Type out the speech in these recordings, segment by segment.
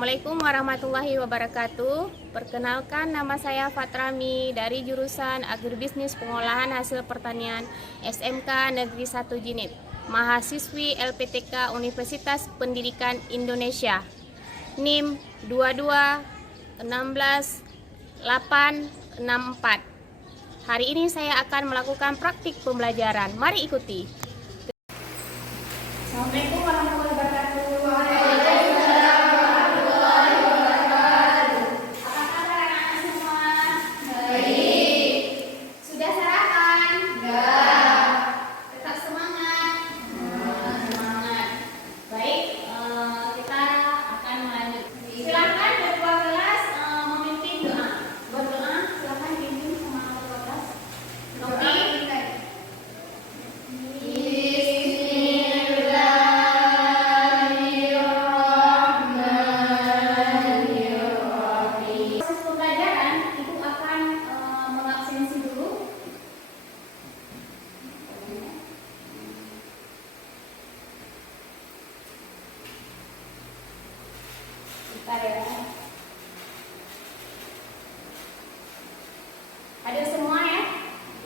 Assalamualaikum warahmatullahi wabarakatuh. Perkenalkan, nama saya Fatrami dari jurusan Agribisnis Pengolahan Hasil Pertanian SMK Negeri 1 Jinit, mahasiswi LPTK Universitas Pendidikan Indonesia. NIM 2216864. Hari ini saya akan melakukan praktik pembelajaran. Mari ikuti. Assalamualaikum warahmatullahi wabarakatuh. Hadir semua ya?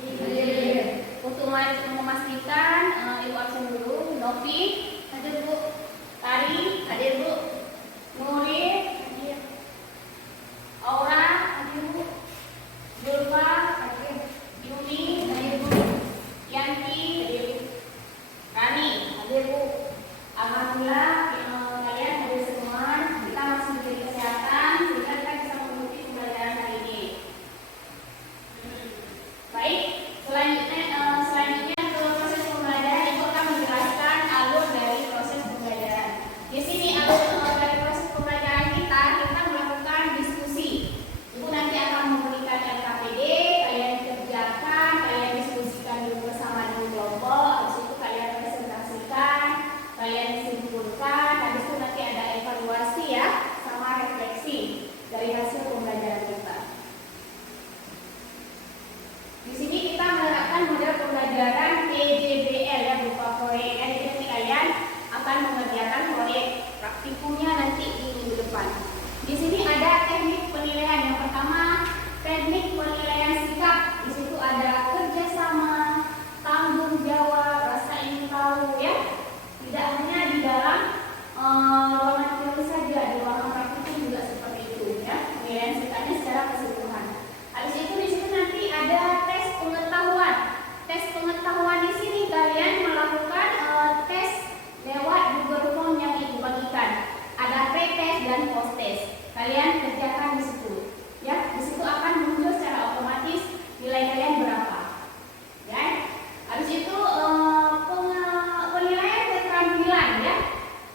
Iya. Untuk memastikan ibu absen dulu. Novi hadir bu. Tari hadir bu. Nuri hadir. Aura hadir bu. Zulfa hadir. Yuni hadir bu. Yanti hadir bu. Rani hadir bu. Alhamdulillah kalian hadir semua. Kita masih menjadi kesehatan sehingga kita bisa mengikuti pembelajaran hari ini. Baik, selanjutnya ke proses pembelajaran. Ibu akan menjelaskan alur dari proses pembelajaran. Di sini alur dari proses pembelajaran kita melakukan diskusi. Ibu nanti akan memberikan LKPD, kalian kerjakan, kalian diskusikan dulu bersama di kelompok. Habis itu kalian presentasikan, kalian simpulkan. Habis itu nanti ada evaluasi ya, sama refleksi dari hasil pembelajaran kita. Di sini kita menerapkan model pembelajaran PJBL ya, berupa proyek. Jadi nanti kalian akan mengerjakan proyek praktikumnya nanti di minggu depan. Di sini ada teknik penilaian. Yang pertama, teknik penilaian sikap. Di situ ada kerjasama, tanggung jawab, rasa ingin tahu ya. Tidak hanya di dalam ruangan teori saja, di ruangan praktikum juga seperti itu ya. Penilaian sikapnya secara keseluruhan. Habis itu di sini nanti ada tes pengetahuan. Tes pengetahuan di sini kalian melakukan tes lewat Google Form yang ibu bagikan. Ada pre-test dan post-test. Kalian kerjakan di situ. Ya, di situ akan muncul secara otomatis nilai kalian berapa. Ya. Habis itu penilaian keterampilan ya.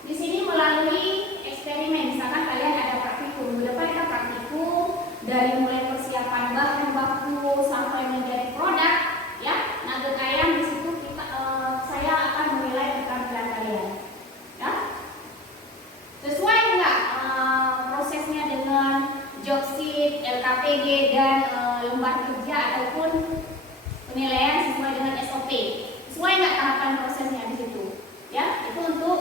Di sini melalui eksperimen. Misalkan kalian ada praktikum. Di depan kita praktikum dari mulai persiapan bahan baku sampai menjadi produk ya, nugget ayam. Di situ saya akan menilai keterampilan kalian ya. Sesuai enggak prosesnya dengan job sheet, LKPD dan lembar kerja ataupun penilaian sesuai dengan SOP? Sesuai enggak tahapan prosesnya di situ ya? Itu untuk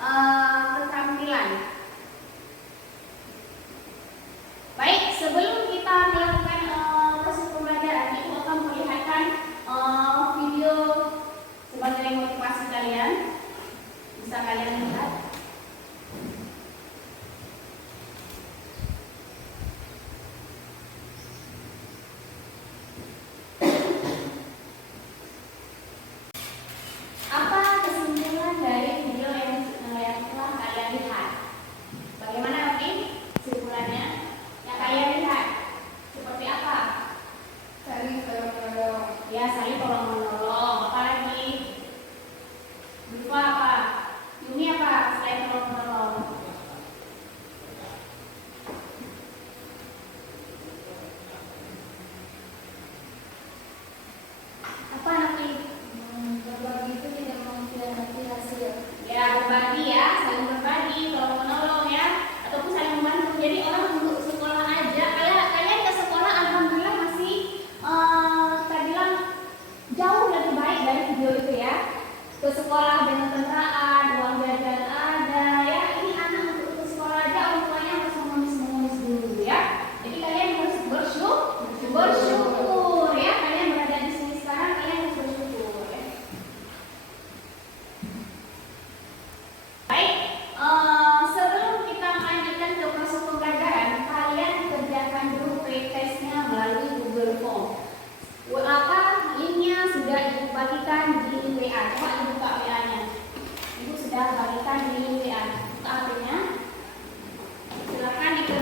keterampilan. Baik, sebelum kita melakukan proses pembelajaran, ibu akan memperlihatkan video sebagai motivasi kalian. Bisa kalian lihat. Apa kesimpulan dari video yang telah kalian lihat? Bagaimana Novi? Kesimpulannya? Kalian lihat seperti apa? Saling tolong menolong. Ya, saling tolong menolong. Apa lagi? Lupa apa? Yuni apa?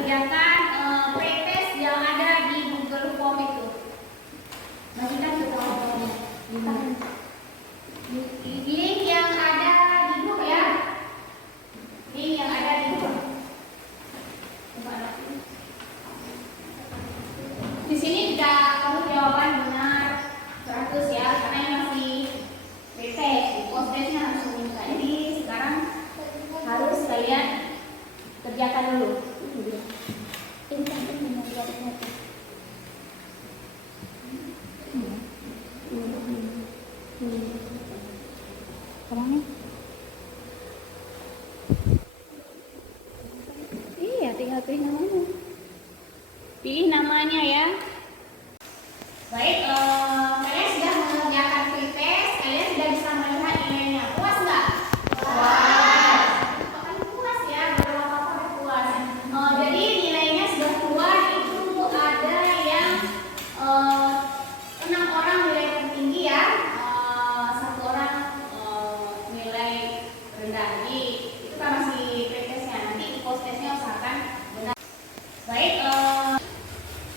kerjakan pretest yang ada di Google Form itu. Masihkan ke kawan-kawan. Link yang ada di grup ya. Link yang ada di grup. Di sini tidak perlu jawaban benar 100 ya, karena ini masih pretest. Postesnya harus diminta. Jadi sekarang harus kalian kerjakan dulu. Iya, tinggal pilih namanya. Pilih namanya ya. Baik, kalian sudah mengerjakan pretest, kalian sudah bisa melihat nilainya. Puas nggak? Puas. Pokoknya puas ya, belum apa-apa udah puas. Jadi nilainya sudah keluar, itu ada yang 6 orang nilai tertinggi ya, 1 orang nilai rendah. Jadi itu kan masih pretestnya, nanti di postesnya usahakan benar.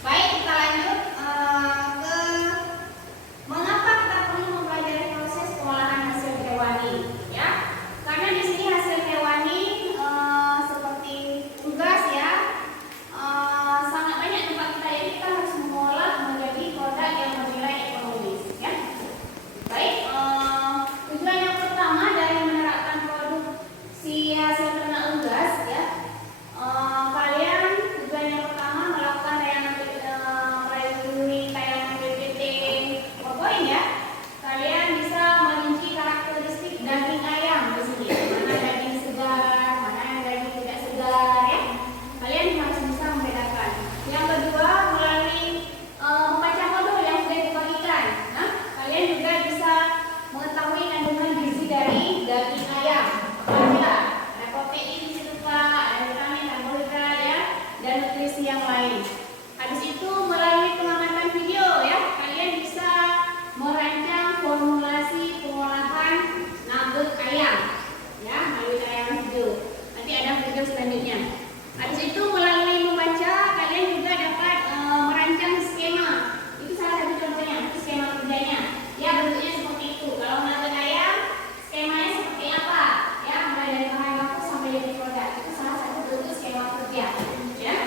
Baik, kita lanjut ke mengapa kita perlu mempelajari proses pengolahan hasil hewani, ya? Karena di sini hasil hewani seperti tugas ya, sangat banyak tempat kita ini kita harus mengolah menjadi produk yang bernilai ekonomis, ya. Baik, tujuan yang pertama dari menerapkan produksi hasil ternak unggas, ya. Kalian tujuan yang pertama melakukan melalui tayangan PPT PowerPoint ya. Kalian bisa merinci karakteristik daging ayam di sini. Mana daging segar, mana yang daging tidak segar ya. Kalian harus bisa membedakan. Yang kedua melalui membaca modul yang sudah dibagikan. Nah, kalian juga bisa mengetahui kandungan gizi dari daging ayam. Apabila ada protein di situ Kak, ada vitamin, karbohidrat ya, dan nutrisi yang lain. Habis itu melalui pengamatan video ya, kalian bisa merancang formulasi pengolahan nugget ayam ya, melalui tayangan video. Nanti ada video selanjutnya. Habis itu melalui membaca, kalian juga dapat merancang skema. Itu salah satu contohnya, itu skema kerjanya. Ya, bentuknya seperti itu. Kalau nugget ayam, skemanya seperti apa? Ya, mulai dari bahan baku sampai jadi produk. Itu salah satu bentuk skema kerja. Ya.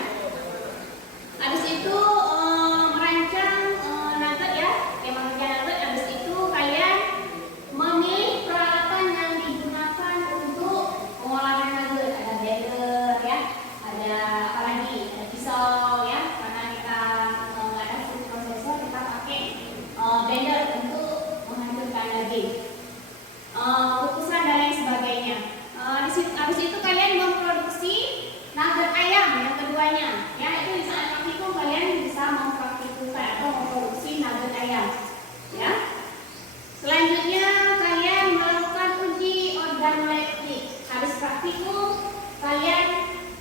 Habis itu merancang nugget ya, skema kerja nugget. Habis itu kalian memilih peralatan yang digunakan untuk pengolahan nugget. Ada blender ya, ada apa lagi? Ada pisau ya, karena kita nggak ada food processor, kita pakai blender untuk menghancurkan daging. Kukusan dan lain sebagainya. Habis itu kalian memproduksi nugget ayam yang keduanya. Ya, itu di saat praktikum kalian bisa mempraktikumkan atau memproduksi nugget ayam. Ya. Selanjutnya kalian melakukan uji organoleptik. Habis praktikum kalian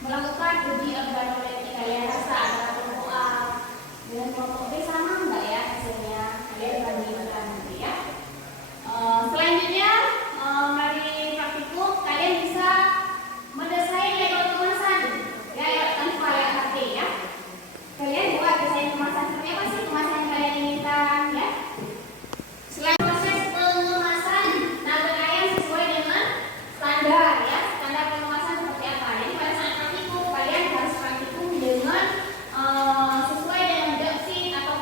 melakukan uji organoleptik. Kalian rasa ada kelompok A dengan kelompok B sama enggak ya hasilnya? Kalian bandingkan nanti ya. Selanjutnya dari praktikum kalian bisa mendesain label kemasan ya, tanpa lihat HP ya. Kalian buat desain kemasan seperti apa sih kemasan yang kalian inginkan ya. Selain proses pengemasan nugget ayam sesuai dengan standar ya, standar pengemasan seperti apa. Jadi pada saat praktikum kalian harus praktikum dengan sesuai dengan dioksin atau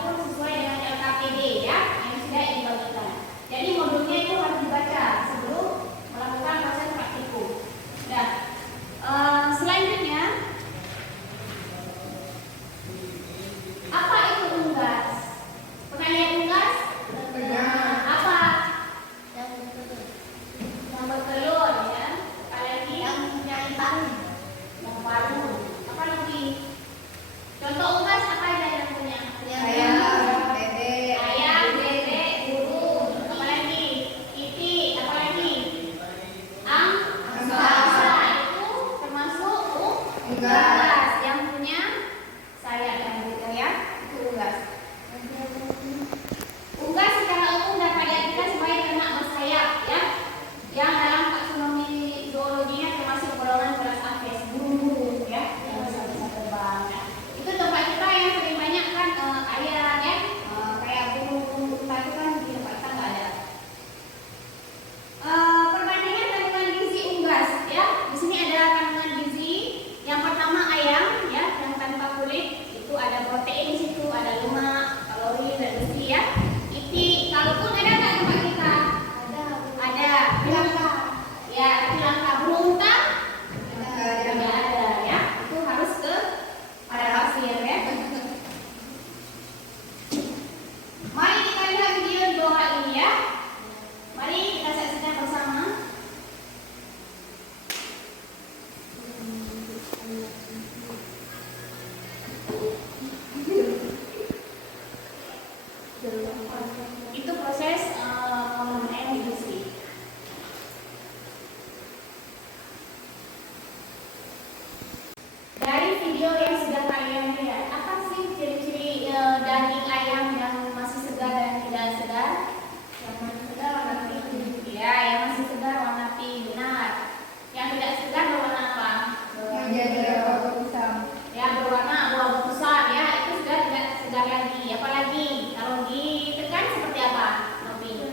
berwarna abu-abu besar ya, itu sudah tidak segar lagi. Apalagi kalau ditekan seperti apa, Novi?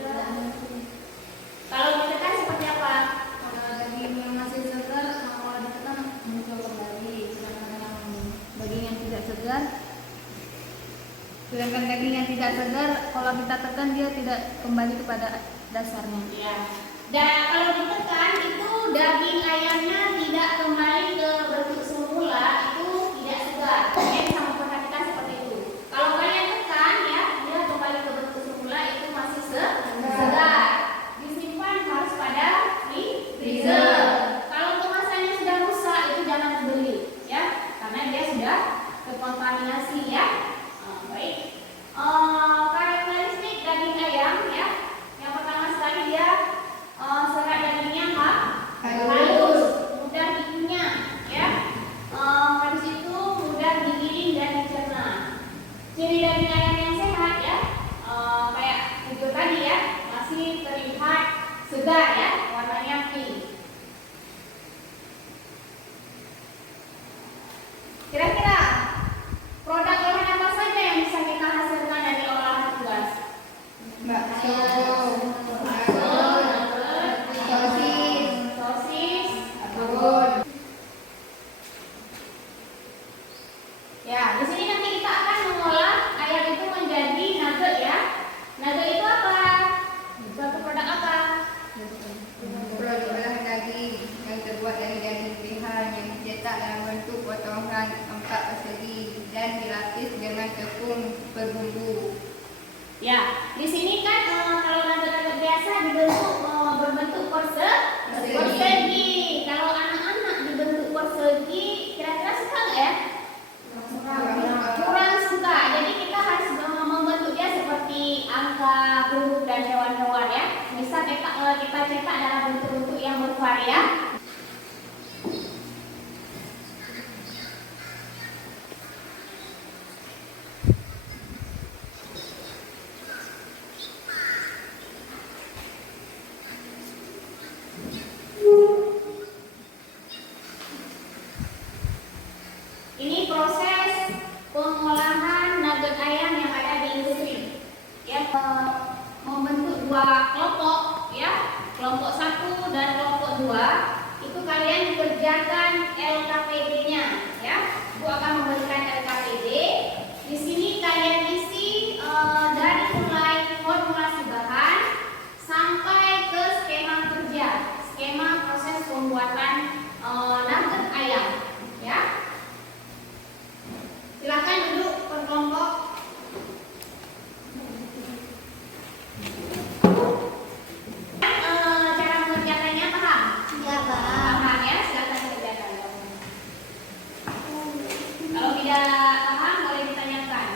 Kalau ditekan seperti apa? Kalau daging yang masih segar, kalau ditekan muncul kembali. Sedangkan daging yang tidak segar, kalau kita tekan dia tidak kembali kepada dasarnya. Ya. Dan kalau ditekan itu daging ayamnya tidak kembali ke bentuk semula, itu tidak segar. Kalian bisa memperhatikan seperti itu. Kalau kalian tekan ya, dia kembali ke bentuk semula, itu masih segar. Disimpan harus pada freezer. Kalau kemasannya sudah rusak, itu jangan dibeli ya, karena dia sudah terkontaminasi ya. Baik. Karakteristik daging ayam ya. Yang pertama sekali dia serat dagingnya halus, mudah dikunyah ya. Habis itu mudah digiling dan dicerna. Ciri daging ayam yang sehat ya, kayak video tadi ya, masih terlihat segar ya, warnanya pink. Kira-kira produk olahan apa saja yang bisa kita hasilkan dari olahan unggas? Bakso, sosis, abon. Ya, di sini nanti kita akan mengolah ayam itu menjadi nugget ya. Nugget itu apa? Suatu produk apa? Produk olahan daging yang terbuat dari daging pilihan yang dicetak dalam bentuk potongan 4 persegi dan dilapis dengan tepung berbumbu. Ya, di sini kan kalau nugget biasa berbentuk persegi. Kalau anak-anak dibentuk persegi, kira-kira suka nggak ya? Kurang suka. Jadi kita harus membentuk dia seperti angka, huruf dan hewan-hewan ya. Bisa kita cetak dalam bentuk-bentuk yang bervariasi. Ini proses pengolahan nugget ayam yang ada di industri. Ya, membentuk dua kelompok ya, kelompok 1 dan kelompok 2. Itu kalian dikerjakan LKPD-nya ya. Bu akan memberikan LKPD. Di sini kalian isi dari mulai formulasi bahan sampai ke skema kerja, skema proses pembuatan nugget ayam ya. Silakan duduk per kelompok. Cara mengerjakannya paham? Ya, Paham ya, silakan kerjakan. Kalau tidak paham boleh ditanyakan.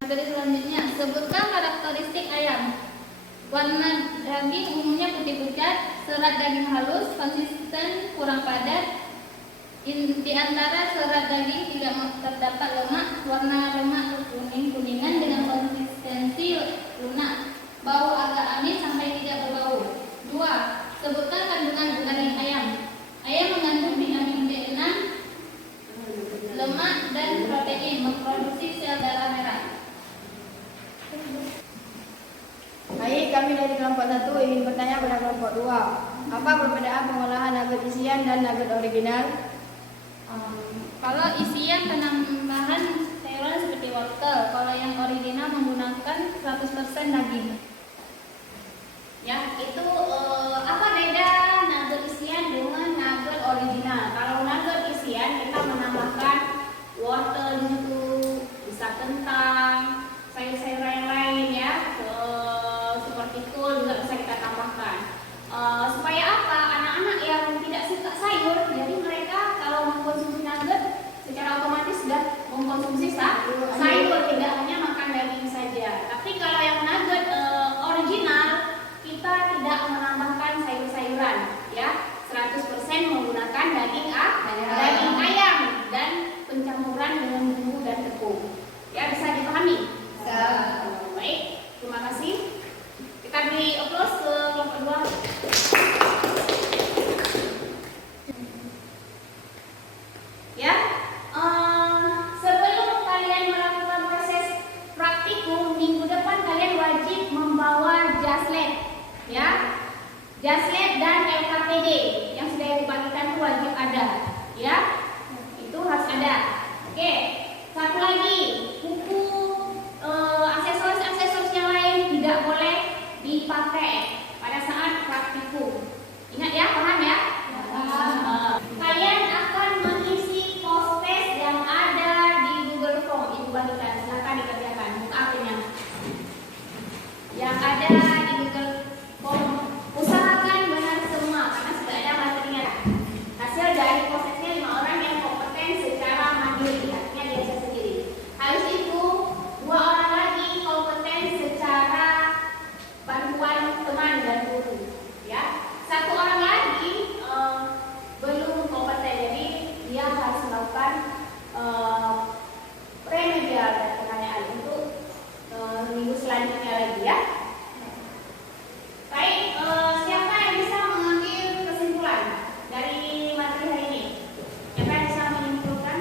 Materi selanjutnya, sebutkan karakteristik ayam. Warna daging umumnya putih pucat, serat daging halus, konsisten, kurang padat. Di antara serat daging tidak terdapat lemak, warna lemak kuning-kuningan dengan konsistensi lunak. Bau agak amis sampai tidak berbau. 2. Sebutkan kandungan daging ayam. Ayam mengandung vitamin B6, lemak dan protein, memproduksi sel darah merah. Baik, kami dari kelompok 1 ingin bertanya pada kelompok 2. Apa perbedaan pengolahan nugget isian dan nugget original? Kalau isian penambahan sayuran seperti wortel, kalau yang original menggunakan 100% daging. Ya, itu apa beda nugget isian dengan nugget original? Kalau nugget isian kita menambahkan wortel itu, bisa kentang, sayur-sayuran yang lain ya, seperti kol juga bisa kita tambahkan. Supaya apa? Anak-anak yang tidak suka sayur, jadi mereka kalau mengkonsumsi nugget secara otomatis sudah mengkonsumsi sayur, tidak hanya makan daging saja. Tapi kalau yang nugget beri applause ke kelompok 2. Ya, sebelum kalian melakukan proses praktikum minggu depan, kalian wajib membawa jas lab, ya. Jas lab dan LKPD yang sudah dibagikan itu wajib ada, ya. Itu harus ada. Oke, satu lagi, buku aksesoris yang lain tidak boleh dipakai pada saat praktikum. Ingat ya, paham ya? Kalian akan mengisi post test yang ada di Google Form. Ibu bagikan, silakan dikerjakan. Buka akunnya. Yang ada di Google Form, usahakan benar semua karena sudah ada materinya. Hasil dari post testnya 5 orang yang kompeten secara mandiri, artinya dia bisa sendiri. Habis itu 2 orang lagi kompeten secara bantuan teman dan guru, ya. 1 orang lagi belum kompeten, jadi dia harus melakukan remedial dan pengayaan untuk minggu selanjutnya lagi, ya. Baik, siapa yang bisa mengambil kesimpulan dari materi hari ini? Siapa yang bisa menyimpulkan?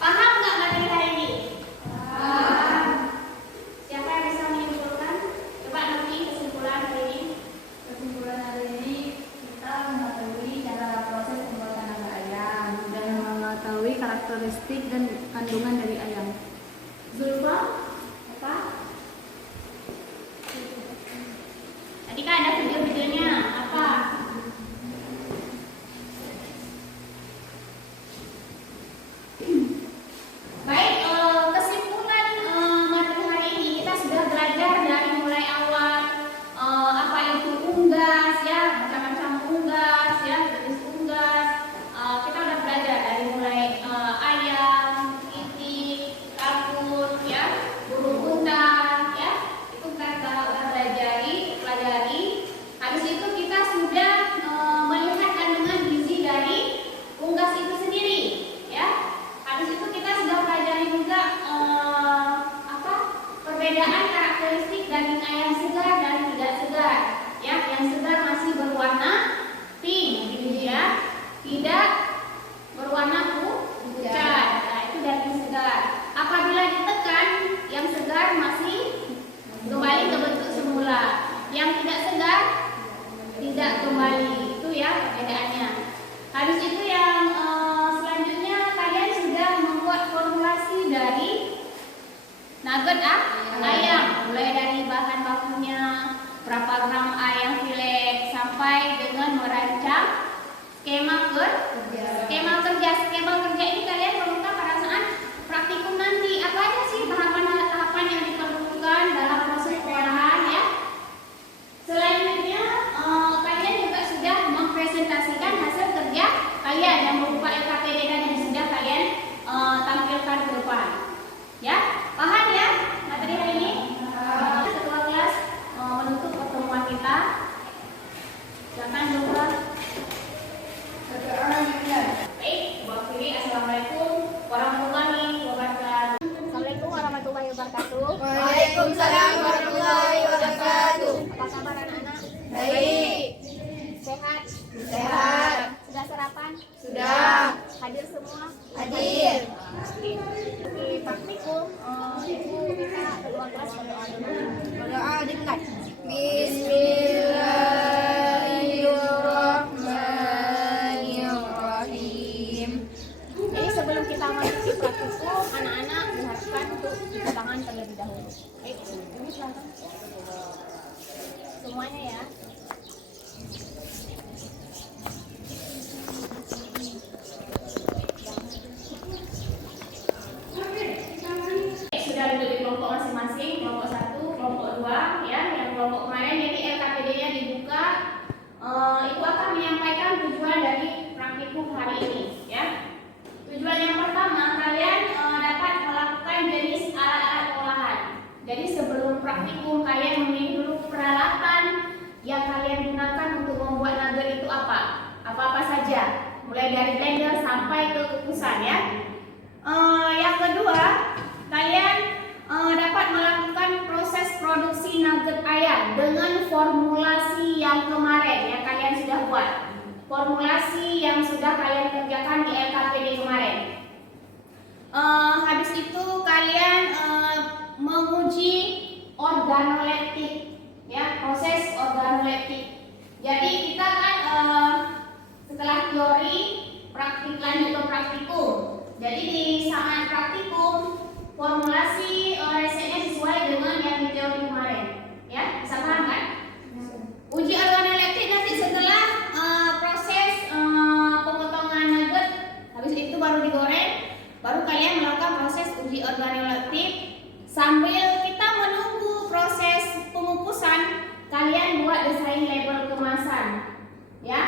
Paham nggak materi hari ini? Paham. Siapa yang bisa menyimpulkan? Coba nanti kesimpulan hari ini. Kesimpulan hari ini kita mengetahui cara proses pembuatan naga ayam dan mengetahui karakteristik dan kandungan dari ayam. Zulfa, apa? Tadi kan ada video-videonya, apa? Baik, kesimpulan materi hari ini kita sudah belajar dari mulai awal apa itu unggas, ya, macam-macam unggas, ya, jenis unggas. Kita udah belajar dari mulai ayam, itik, kalkun, ya, burung undang, ya, itu kita udah pelajari. Habis itu kita sudah melihat kandungan gizi dari unggas itu sendiri, ya. Habis itu kita sudah pelajari juga perbedaan karakteristik daging ayam segar dan tidak segar, ya. Yang segar masih berwarna pink, gitu ya. Tidak berwarna pucat. Nah, itu daging segar. Apabila ditekan, yang segar masih kembali ke bentuk semula. Yang tidak segar tidak kembali. Itu ya perbedaannya. Habis itu yang selanjutnya kalian sudah membuat formulasi dari nugget ayam, mulai dari bahan bakunya, berapa gram ayam filet, sampai dengan merancang skema kerja ini kalian perlukan pada saat praktikum nanti. Apa aja sih tahapan-tahapan yang diperlukan dalam proses pengolahan, ya? Selanjutnya kalian juga sudah mempresentasikan hasil kerja kalian yang berupa LKPD dan yang sudah kalian tampilkan ke depan, ya. Paham ya materi hari ini? Ketua kelas menutup pertemuan kita. Silakan coba. Baik, wakili. Assalamualaikum warahmatullahi wabarakatuh. Assalamualaikum warahmatullahi wabarakatuh. Waalaikumsalam warahmatullahi wabarakatuh. Apa kabar anak-anak? Baik. Sehat? Sehat. Sudah sarapan? Sudah. Hadir semua? Hadir. Oke. Di praktikum, ibu minta ketua kelas berdoa dulu. Berdoa dimulai. Bismillahirrahmanirrahim. Jadi sebelum kita masuk ke praktikum, anak-anak diharapkan untuk cuci tangan terlebih dahulu. Baik, ini silakan. Semuanya ya. Sudah duduk di kelompok masing-masing, kelompok 1, kelompok 2, ya. Yang kelompok kemarin jadi LKPD-nya dibuka. Ibu akan menyampaikan tujuan dari praktikum hari ini, ya. Tujuan yang pertama, kalian dapat melakukan jenis alat-alat olahan. Jadi sebelum praktikum kalian memilih dulu peralatan yang kalian gunakan untuk membuat nugget itu apa saja, mulai dari blender sampai ke kukusan, ya. Yang kedua, kalian dapat melakukan proses produksi nugget ayam dengan formulasi yang kemarin yang kalian sudah buat. Formulasi yang sudah kalian kerjakan di LKPD kemarin. Habis itu kalian menguji organoleptik, ya, proses organoleptik. Jadi kita kan setelah teori, praktik lanjut ke praktikum. Jadi di saat praktikum formulasi resennya sesuai dengan yang di teori kemarin, ya, bisa paham kan? Uji organoleptik nanti setelah proses pemotongan nugget, habis itu baru digoreng, baru kalian melakukan proses uji organoleptik. Sambil kita menunggu proses pengukusan, kalian buat desain label kemasan, ya,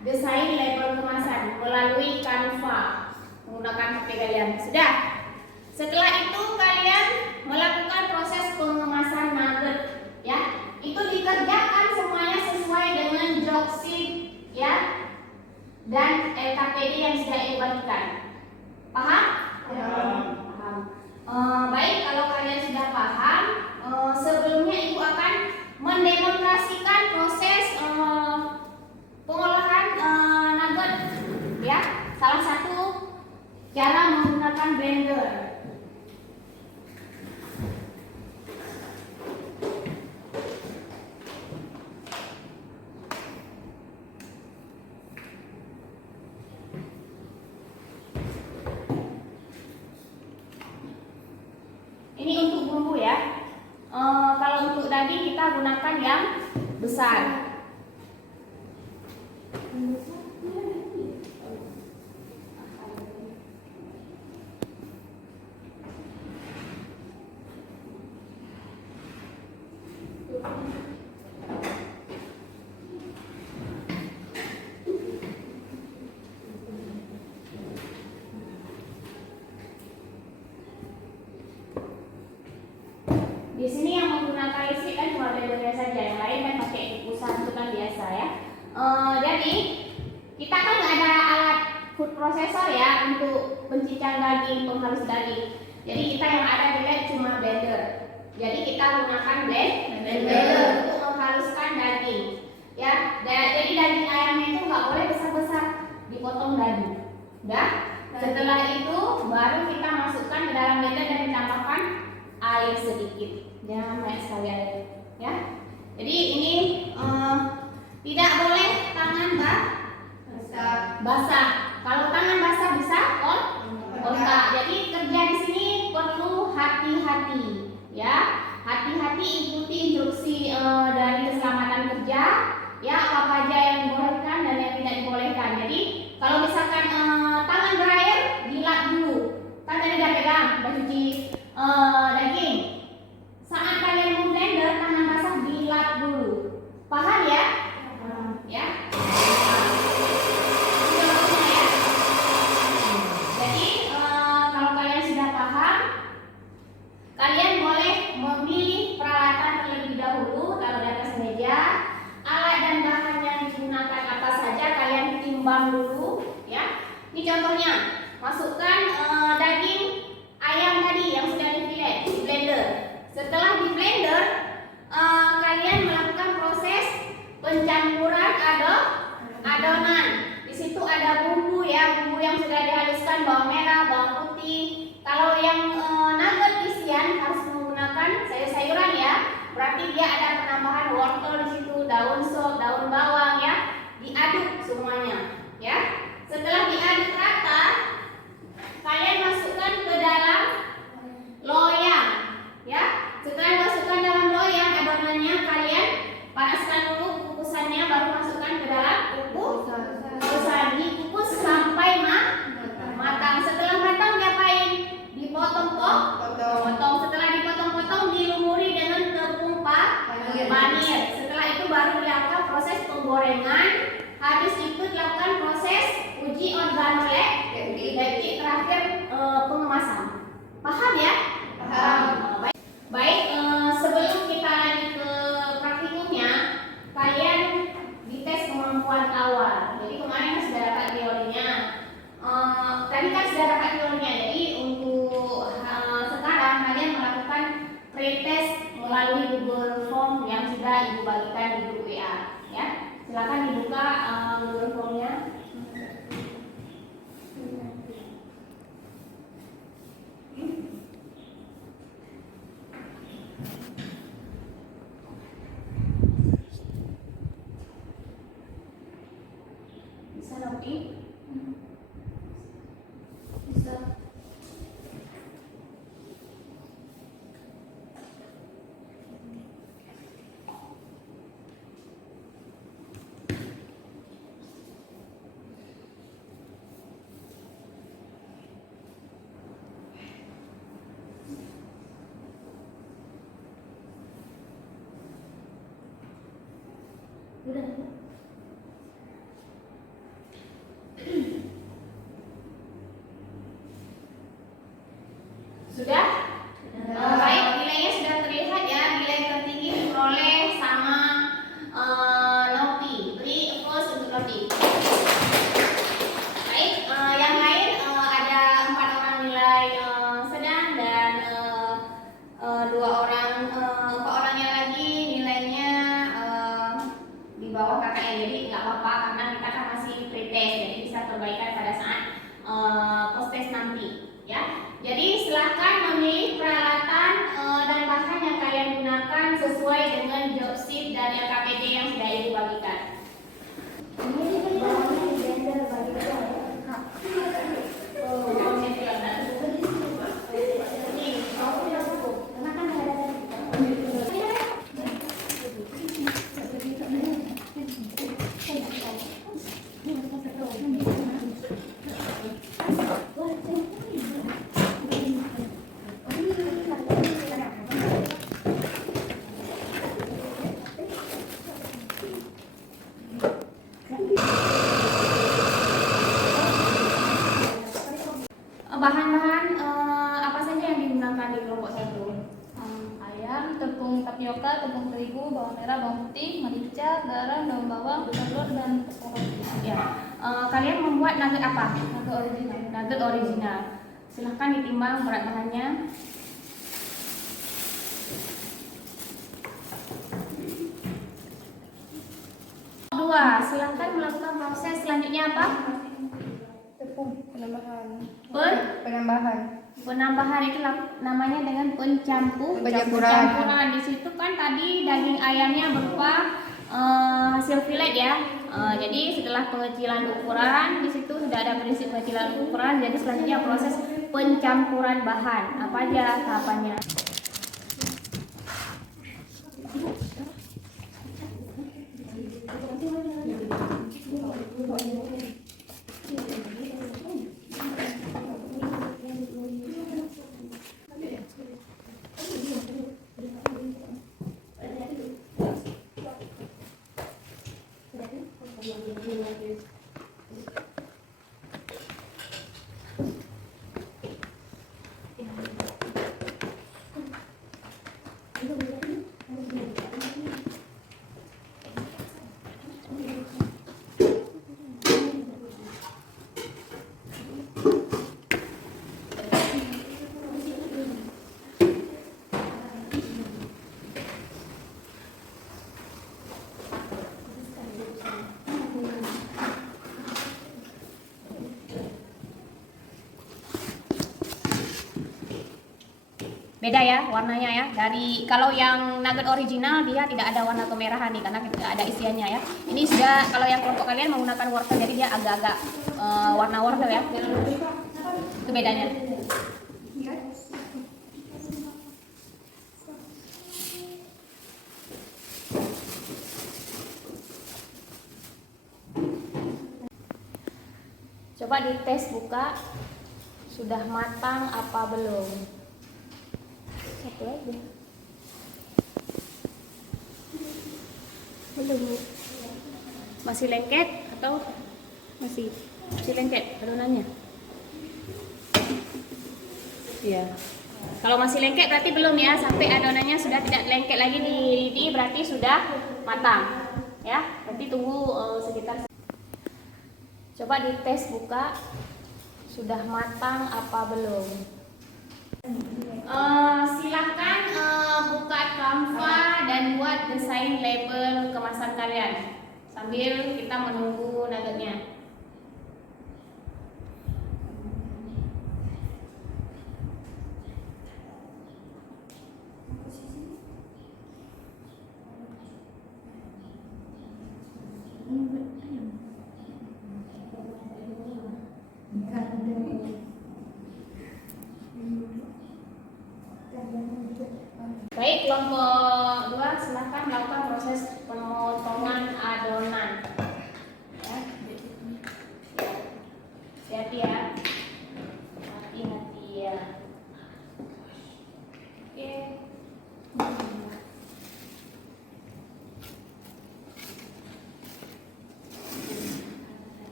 desain label kemasan melalui Canva menggunakan HP kalian. Sudah. Setelah itu kalian melakukan proses pengemasan nugget, ya. Itu dikerjakan semuanya sesuai dengan job sheet, ya, dan LKPD yang sudah dibagikan. Paham? Paham. Baik, kalau kalian sudah paham, sebelumnya Ibu akan mendemonstrasikan proses pengolahan nugget, ya. Salah satu cara menggunakan blender. Ini untuk bumbu, ya. Kalau untuk daging kita gunakan yang besar. Di sini yang menggunakan listrik kan cuma blendernya saja, yang lain kan pakai kukusan, itu kan biasa, ya. Jadi kita kan nggak ada alat food processor, ya, untuk pencincang daging, penghalus daging. Jadi kita yang ada cuma blender. Jadi kita gunakan blender untuk menghaluskan daging, ya. Jadi daging ayamnya itu nggak boleh besar-besar, dipotong daging. Udah. Setelah itu baru kita masukkan ke dalam blender dan ditambahkan air sedikit, jangan banyak sekali air, ya. Jadi ini tidak boleh tangan basah. Kalau tangan basah bisa kontak. Jadi kerja di sini perlu hati-hati, ya. Hati-hati ikuti instruksi dari keselamatan kerja, ya, apa aja yang dibolehkan dan yang tidak dibolehkan. Jadi kalau misalkan tangan berair, dilap dulu. Kan tadi udah pegang, udah cuci daging. Saat kalian memblender, tangan basah dilap dulu. Paham, ya? Ya. Jadi kalau kalian sudah paham, kalian boleh memilih peralatan terlebih dahulu. Taruh di atas meja. Alat dan bahan yang digunakan apa saja kalian timbang dulu, ya. Ini contohnya, masukkan daging ayam tadi yang sudah difilet di blender. Setelah di blender, kalian melakukan proses pencampuran adonan. Di situ ada bumbu, ya, bumbu yang sudah dihaluskan, bawang merah, bawang putih. Kalau yang nugget isian harus menggunakan sayur-sayuran, ya. Berarti dia ada penambahan wortel di situ, daun sop, daun bawang, ya. Diaduk semuanya, ya. Setelah diaduk rata, kalian masukkan ke dalam loyang, ya. Setelah masukkan dalam loyang adonannya, kalian panaskan dulu kukusannya, baru masukkan ke dalam kukusan. Dikukus sampai matang. Setelah matang diapain? Dipotong-potong. Setelah dipotong-potong dilumuri dengan tepung panir. Setelah itu baru dilakukan proses penggorengan. Habis itu dilakukan proses uji organoleptik, terakhir pengemasan. Paham, ya? Paham. Baik, sebelum kita lanjut ke praktikumnya, kalian dites kemampuan awal. Jadi kemarin sudah dapat teorinya. Tadi kan sudah dapat teorinya. Jadi untuk sekarang kalian melakukan pretest melalui Google Form yang sudah Ibu bagikan dan di grup WA ya. Silakan dibuka Google Form-nya. Bisa Nopi? Bisa. Udah. Sudah? Baik, nilainya sudah terlihat ya. Nilai tertinggi diperoleh sama Nopi. Beri applause untuk Nopi. Baik, yang lain ada 4 orang nilai sedang dan 4 orangnya lagi nilainya di bawah KKN. Jadi nggak apa-apa karena kita kan masih pretest, jadi bisa perbaikan pada saat post test nanti ya. Jadi silahkan memilih peralatan dan bahan yang kalian gunakan sesuai dengan job sheet dan LKPD yang sudah ibu bagikan. Bahan-bahan apa saja yang digunakan di kelompok 1? Ayam, tepung tapioka, tepung terigu, bawang merah, bawang putih, merica, garam, daun bawang, telur, dan tepung roti. Ya. Kalian membuat nugget apa? Nugget original. Nugget original. Silahkan ditimbang berat bahannya. Dua, silahkan melakukan proses selanjutnya apa? Tepung penambahan. Penambahan itu namanya dengan Pencampuran. pencampuran. Di situ kan tadi daging ayamnya berupa hasil filet ya. Jadi setelah pengecilan ukuran, di situ sudah ada prinsip pengecilan ukuran. Jadi selanjutnya proses pencampuran bahan. Apa aja tahapannya? Beda ya warnanya ya. Dari kalau yang nugget original dia tidak ada warna kemerahan nih karena tidak ada isiannya ya. Ini sudah kalau yang kelompok kalian menggunakan wortel jadi dia agak-agak warna wortel ya. Itu bedanya. Coba dites buka sudah matang apa belum. Satu aja. Belum. Masih lengket atau masih lengket adonannya? Iya. Kalau masih lengket berarti belum ya, sampai adonannya sudah tidak lengket lagi di lidi berarti sudah matang. Ya, berarti tunggu sekitar. Coba dites buka sudah matang apa belum. Silakan buka Canva dan buat desain label kemasan kalian sambil kita menunggu nuggetnya. Baik, kelompok 2 silakan melakukan proses pemotongan adonan. Ya, hati-hati ya. Hati-hati ya. Oke.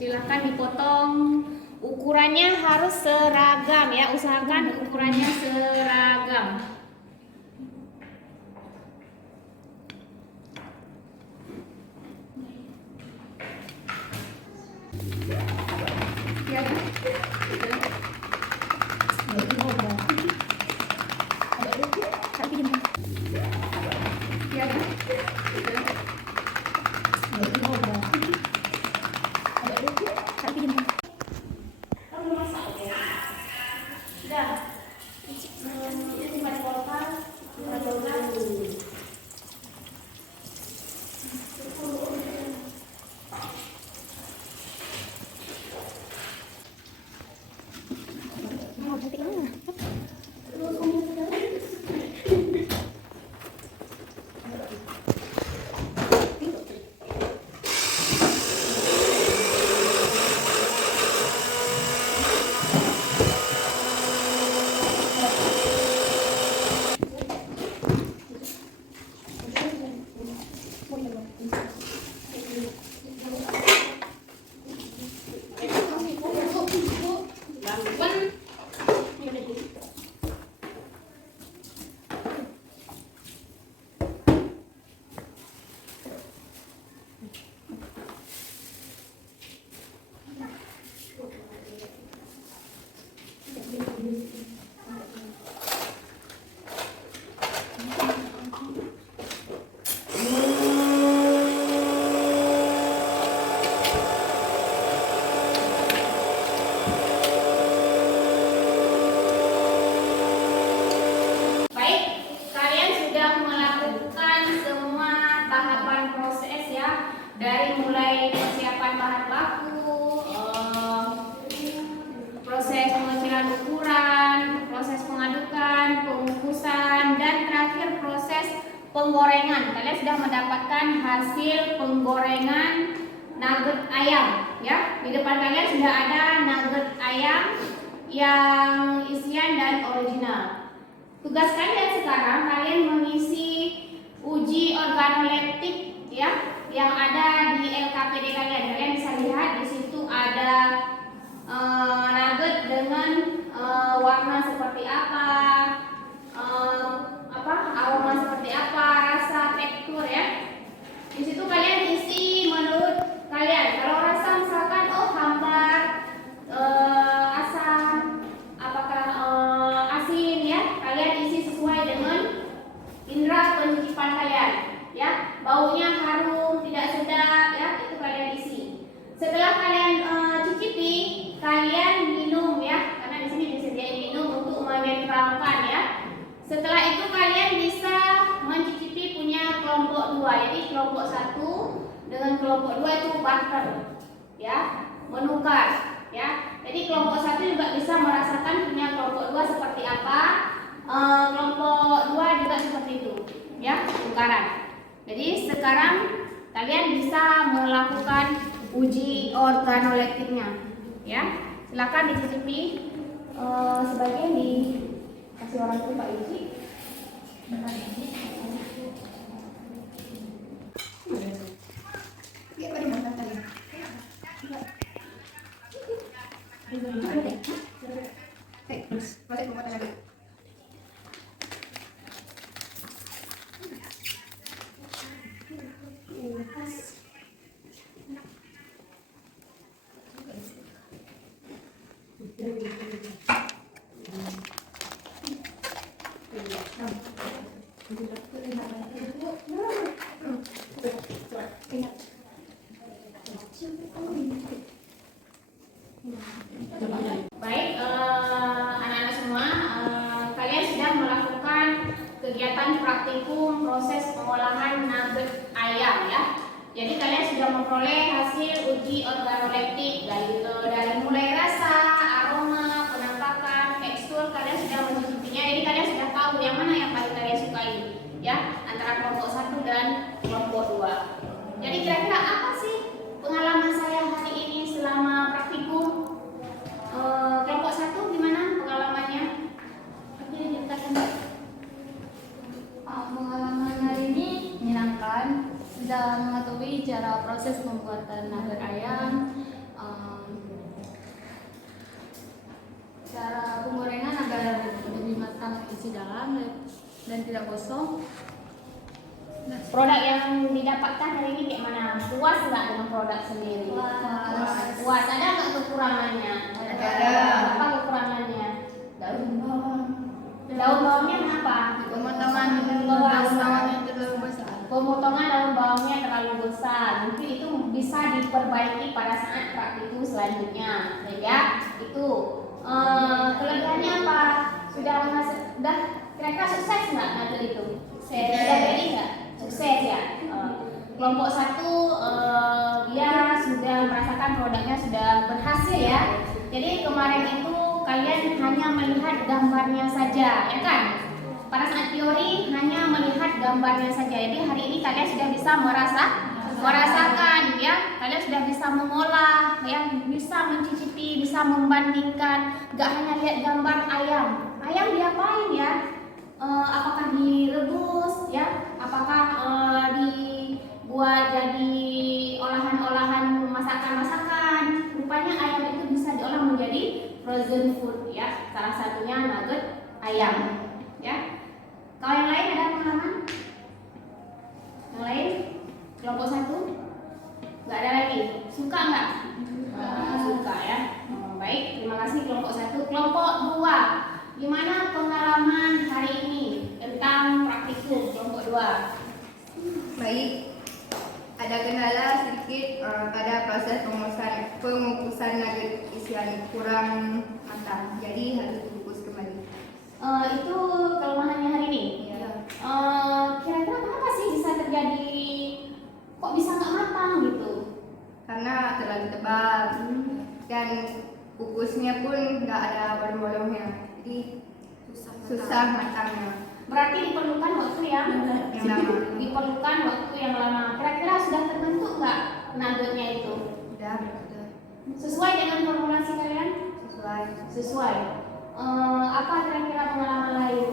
Silakan dipotong. Ukurannya harus seragam ya, usahakan ukurannya seragam. Dari mulai persiapan bahan baku, proses pengecilan ukuran, proses pengadukan, pengukusan, dan terakhir proses penggorengan. Kalian sudah mendapatkan hasil penggorengan nugget ayam ya. Di depan kalian sudah ada nugget ayam yang isian dan original. Tugas kalian sekarang, kalian mengisi uji organoleptik ya, yang ada di LKPD kalian. Kalian bisa lihat di situ ada nugget dengan warna seperti apa, aroma seperti apa, rasa, tekstur ya. Di situ kalian isi menurut kalian. Kalau rasa misalkan hambar, asam, apakah asin ya, kalian isi sesuai dengan indera pencicipan kalian ya. Baunya harum, tidak sedap ya, itu kalian isi. Setelah kalian cicipi, kalian minum ya, karena di sini disediain minum untuk menetralkan ya. Setelah itu kalian bisa mencicipi punya kelompok 2. Jadi kelompok 1 dengan kelompok 2 itu barter ya, menukar ya. Jadi kelompok 1 juga bisa merasakan punya kelompok 2 seperti apa, kelompok 2 juga seperti itu ya, tukaran. Jadi sekarang kalian bisa melakukan uji organoleptiknya ya. Silakan dicicipi, sebagian dikasih orang tua Pak Yuji. Jadi kalian sudah memperoleh hasil uji organoleptik dari mulai rasa, aroma, penampakan, tekstur, kalian sudah mencicipinya. Jadi kalian sudah tahu yang mana yang paling kalian sukai, ya, antara kelompok 1 dan kelompok 2. Jadi kira-kira apa sih pengalaman saya hari ini selama praktikum? Kelompok 1 gimana pengalamannya? Oke, diceritakan. Pengalaman hari ini menyenangkan, sudah mengetahui cara proses pembuatan nugget ayam, cara penggorengan agar lebih matang isi dalam dan tidak gosong. Produk yang didapatkan hari ini kayak mana? Puas nggak dengan produk sendiri? Puas. Ada nggak kekurangannya? Ada. Apa kekurangannya? Daun bawangnya kenapa? Pemotongan yang terlalu besar. Pemotongan daun bawangnya terlalu besar. Mungkin itu bisa diperbaiki pada saat praktikum selanjutnya. Ya, itu. Kelebihannya apa? Sudah kira-kira sukses nggak nugget itu? Sudah jadi nggak? Sukses ya. Kelompok 1 dia sudah merasakan produknya sudah berhasil ya. Jadi kemarin itu kalian hanya melihat gambarnya saja, ya kan? Pada saat teori hanya melihat gambarnya saja. Jadi hari ini kalian sudah bisa merasakan, ya. Kalian sudah bisa mengolah, ya, bisa mencicipi, bisa membandingkan. Gak hanya lihat gambar ayam. Ayam diapain ya? Apakah direbus, ya? Apakah dibuat jadi olahan-olahan masakan-masakan? Rupanya ayam itu bisa diolah menjadi frozen food, ya. Salah satunya nugget ayam, ya. Kalau yang lain ada pengalaman? Yang lain? Kelompok 1? Nggak ada lagi? Suka nggak? Suka ya. Baik, terima kasih kelompok 1. Kelompok 2, gimana pengalaman hari ini tentang praktikum kelompok 2? Baik, ada kendala sedikit pada proses pengukusan nugget isian kurang matang, jadi harus dikukus kembali. Itu kelemahannya hari ini. Ya. Kira-kira kenapa sih bisa terjadi? Kok bisa nggak matang gitu? Karena terlalu tebal dan kukusnya pun nggak ada bolong-bolongnya, jadi susah matangnya. Berarti diperlukan waktu yang lama. Diperlukan waktu yang lama. Kira-kira sudah terbentuk nggak nuggetnya itu? Udah Sesuai dengan formulasi kalian? sesuai. Sesuai. Apa kira-kira pengalaman lain?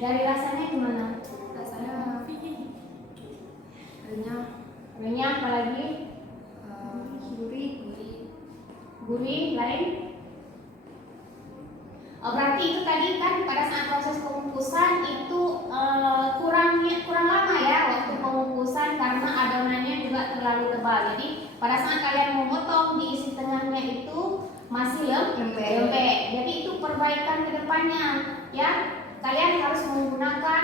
Dari rasanya gimana? Rasanya Renyah, apalagi? Gurih. Gurih, lain? Berarti itu tadi kan pada saat proses pengukusan itu kurang lama ya waktu pengukusan karena adonannya juga terlalu tebal. Jadi pada saat kalian memotong diisi tengahnya itu masih lembek. Jadi itu perbaikan ke depannya ya. Kalian harus menggunakan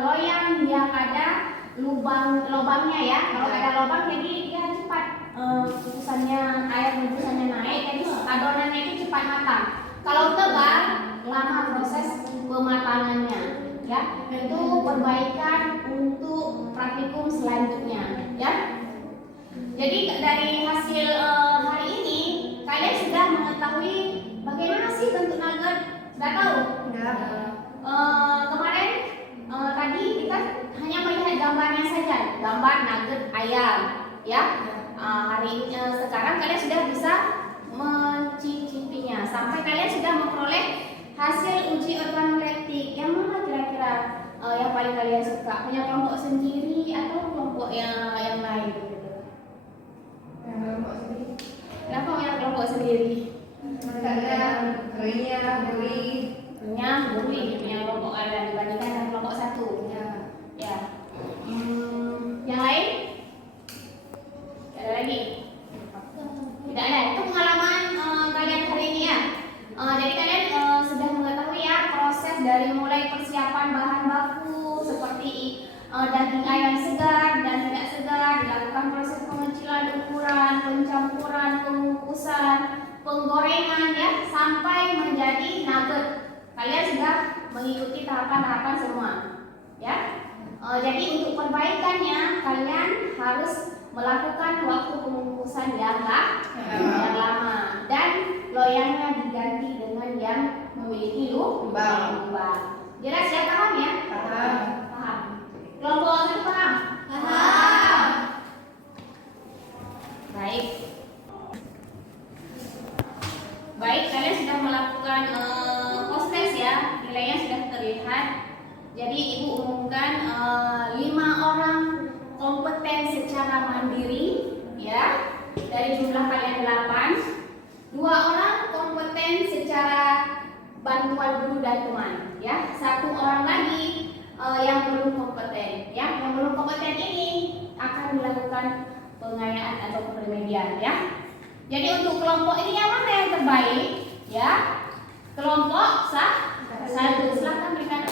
loyang yang ada lubangnya ya. Kalau ada lubang jadi dia cepat air rebusannya naik, jadi adonannya itu cepat matang. Kalau tebal, lama proses pematangannya, ya. Itu perbaikan untuk praktikum selanjutnya, ya. Jadi dari hasil hari ini, kalian sudah mengetahui bagaimana sih bentuk nugget? Sudah tahu? Udah. Kemarin tadi kita hanya melihat gambarnya saja, gambar nugget ayam, ya. Hari ini sekarang kalian sudah bisa mencicipinya sampai kalian sudah memperoleh hasil uji organoleptik. Yang mana kira-kira yang paling kalian suka? Punya kelompok sendiri atau kelompok yang lain? Kenapa punya kelompok sendiri? Karena renyah, gurih. Punya kelompok kalian dibandingkan dengan kelompok 1. Ya. Yang lain? Ada lagi? Tidak ada. Itu pengalaman kalian hari ini ya. Jadi kalian sudah mengetahui ya proses dari mulai persiapan bahan baku seperti daging ayam segar dan tidak segar, dilakukan proses pengecilan ukuran, pencampuran, pengukusan, penggorengan ya sampai menjadi nugget. Kalian sudah mengikuti tahapan-tahapan semua, ya. Jadi untuk perbaikannya kalian harus melakukan waktu pengukusan yang lama dan loyangnya diganti dengan yang memiliki lubang. Jelas ya, paham ya? Paham. Kelompok satu paham? Paham. Baik. Baik, kalian sudah melakukan post test ya, nilainya sudah terlihat. Jadi ibu umumkan 5 orang kompeten secara mandiri ya, dari jumlah kalian 8. 2 orang kompeten secara bantuan guru dan teman ya. 1 orang lagi yang belum kompeten ya. Yang belum kompeten ini akan dilakukan pengayaan atau peremedian ya. Jadi untuk kelompok ini yang mana yang terbaik ya? Kelompok satu. Silakan berikan